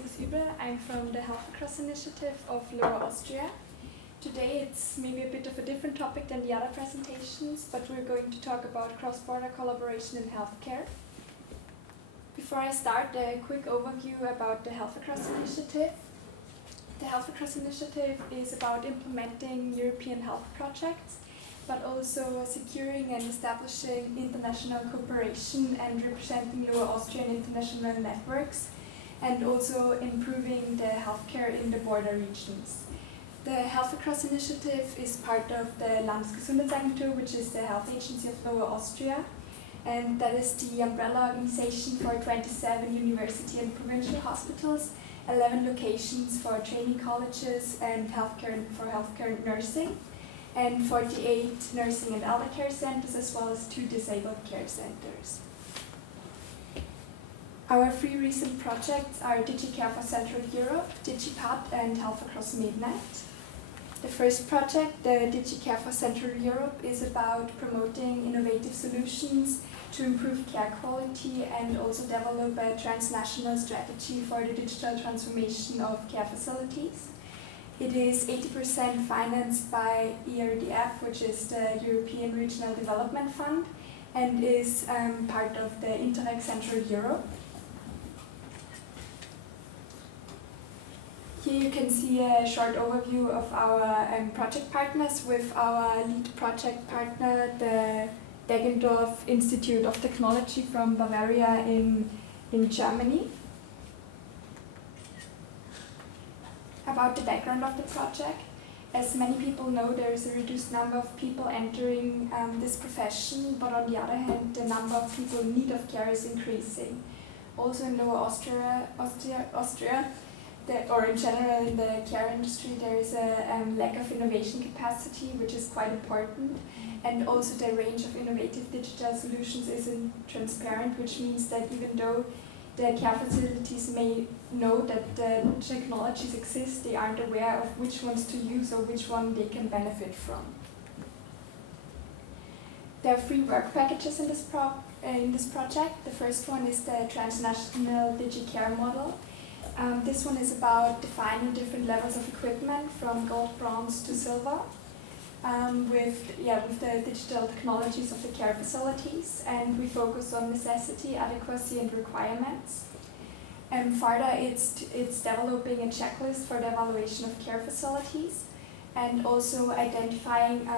Healthacross Übl. I'm from the Healthacross initiative of Lower Austria. Today it's maybe a bit of a different topic than the other presentations, but we're going to talk about cross-border collaboration in healthcare. Before I start, a quick overview about the Healthacross initiative. The Healthacross initiative is about implementing European health projects, but also securing and establishing international cooperation and representing Lower Austrian international networks, and also improving the healthcare in the border regions. The Healthacross initiative is part of the Landesgesundheitsagentur, which is the health agency of Lower Austria, and that is the umbrella organization for 27 university and provincial hospitals, 11 locations for training colleges and healthcare nursing, and 48 nursing and elder care centers, as well as 2 disabled care centers. Our 3 recent projects are DigiCare for Central Europe, DigiPad, and Healthacross Mednet. The first project, the DigiCare for Central Europe, is about promoting innovative solutions to improve care quality and also develop a transnational strategy for the digital transformation of care facilities. It is 80% financed by ERDF, which is the European Regional Development Fund, and is part of the Interreg Central Europe. Here you can see a short overview of our project partners, with our lead project partner, the Deggendorf Institute of Technology from Bavaria in Germany. About the background of the project, as many people know, there is a reduced number of people entering this profession, but on the other hand, the number of people in need of care is increasing. Also in Lower Austria, or in general in the care industry, there is a lack of innovation capacity, which is quite important, and also the range of innovative digital solutions isn't transparent, which means that even though the care facilities may know that the technologies exist, they aren't aware of which ones to use or which one they can benefit from. There are 3 work packages in this project. The first one is the transnational DigiCare model. This one is about defining different levels of equipment from gold, bronze to silver with the digital technologies of the care facilities, and we focus on necessity, adequacy and requirements. Further, it's developing a checklist for the evaluation of care facilities, and also identifying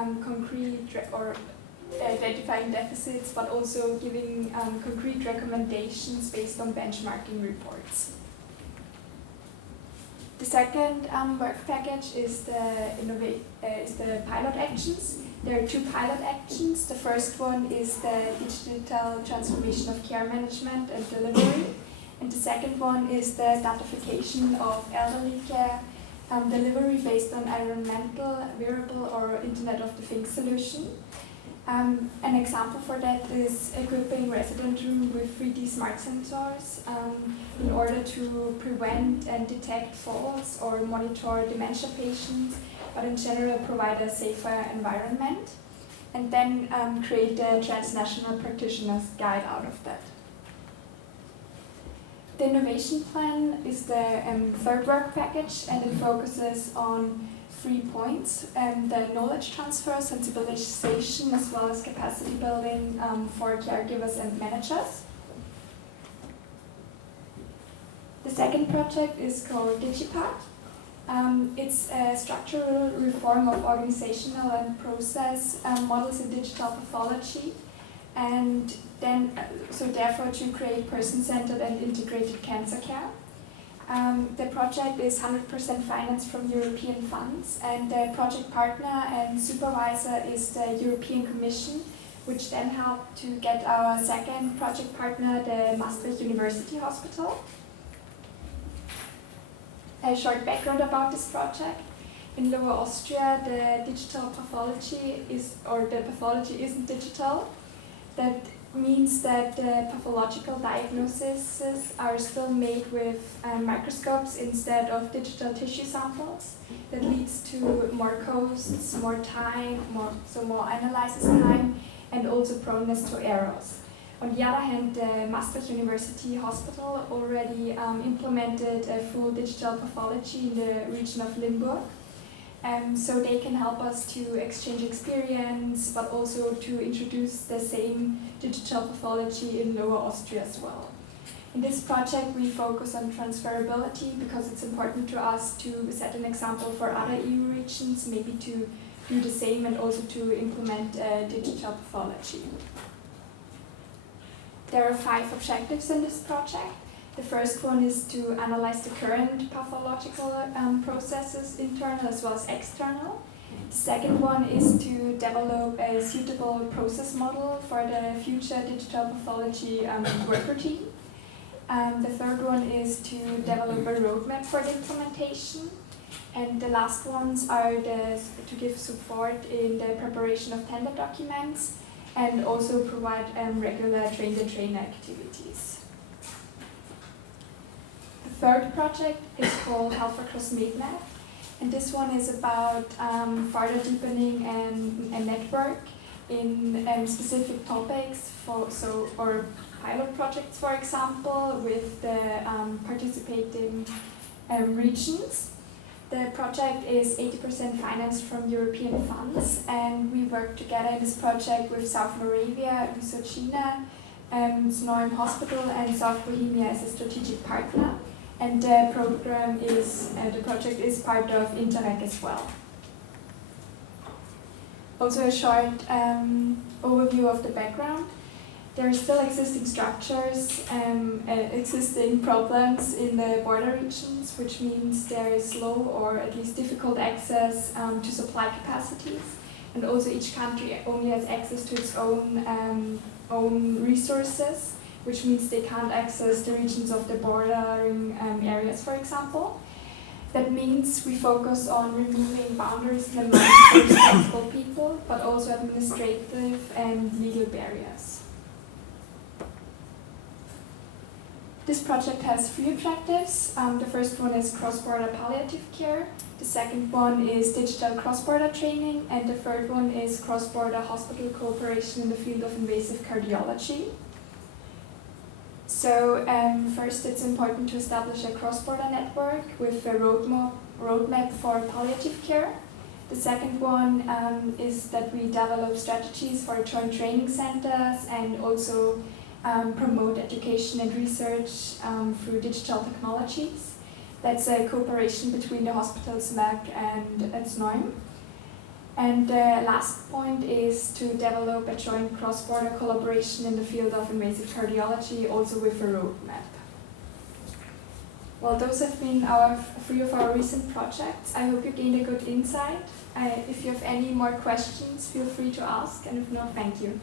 identifying deficits, but also giving concrete recommendations based on benchmarking reports. The second work package is the pilot actions. There are 2 pilot actions. The first one is the digital transformation of care management and delivery, and the second one is the datification of elderly care delivery based on environmental, wearable or Internet of the Things solution. An example for that is equipping resident room with 3D smart sensors in order to prevent and detect falls or monitor dementia patients, but in general provide a safer environment, and then create a transnational practitioner's guide out of that. The innovation plan is the 3rd work package, and it focuses on 3 points: the knowledge transfer, sensibilization, as well as capacity building for caregivers and managers. The second project is called DigiPad. It's a structural reform of organizational and process models in digital pathology, and then therefore to create person-centered and integrated cancer care. The project is 100% financed from European funds, and the project partner and supervisor is the European Commission, which then helped to get our second project partner, the Maastricht University Hospital. A short background about this project. In Lower Austria, the digital pathology pathology isn't digital. That means that the pathological diagnoses are still made with microscopes instead of digital tissue samples. That leads to more costs, more time, more analysis time, and also proneness to errors. On the other hand, the Maastricht University Hospital already implemented a full digital pathology in the region of Limburg. So they can help us to exchange experience, but also to introduce the same digital pathology in Lower Austria as well. In this project, we focus on transferability because it's important to us to set an example for other EU regions, maybe to do the same and also to implement digital pathology. There are 5 objectives in this project. The first one is to analyze the current pathological processes, internal as well as external. The second one is to develop a suitable process model for the future digital pathology work routine. The third one is to develop a roadmap for the implementation. And the last ones are to give support in the preparation of tender documents and also provide regular train-the-trainer activities. The third project is called Healthacross Übl, and this one is about further deepening a network in specific topics or pilot projects, for example, with the participating regions. The project is 80% financed from European funds, and we work together in this project with South Moravia, Vysočina, Znojm Hospital, and South Bohemia as a strategic partner. And the project is part of Interreg as well. Also a short overview of the background. There are still existing structures, existing problems in the border regions, which means there is low or at least difficult access to supply capacities. And also each country only has access to its own resources, which means they can't access the regions of the bordering areas, for example. That means we focus on removing boundaries in the mind for responsible people, but also administrative and legal barriers. This project has 3 objectives. The first one is cross-border palliative care, the second one is digital cross-border training, and the third one is cross-border hospital cooperation in the field of invasive cardiology. So first it's important to establish a cross-border network with a roadmap for palliative care. The second one is that we develop strategies for joint training centers and also promote education and research through digital technologies. That's a cooperation between the hospitals MERC and Znojm. And the last point is to develop a joint cross-border collaboration in the field of invasive cardiology, also with a roadmap. Well, those have been 3 of our recent projects. I hope you gained a good insight. If you have any more questions, feel free to ask, and if not, thank you.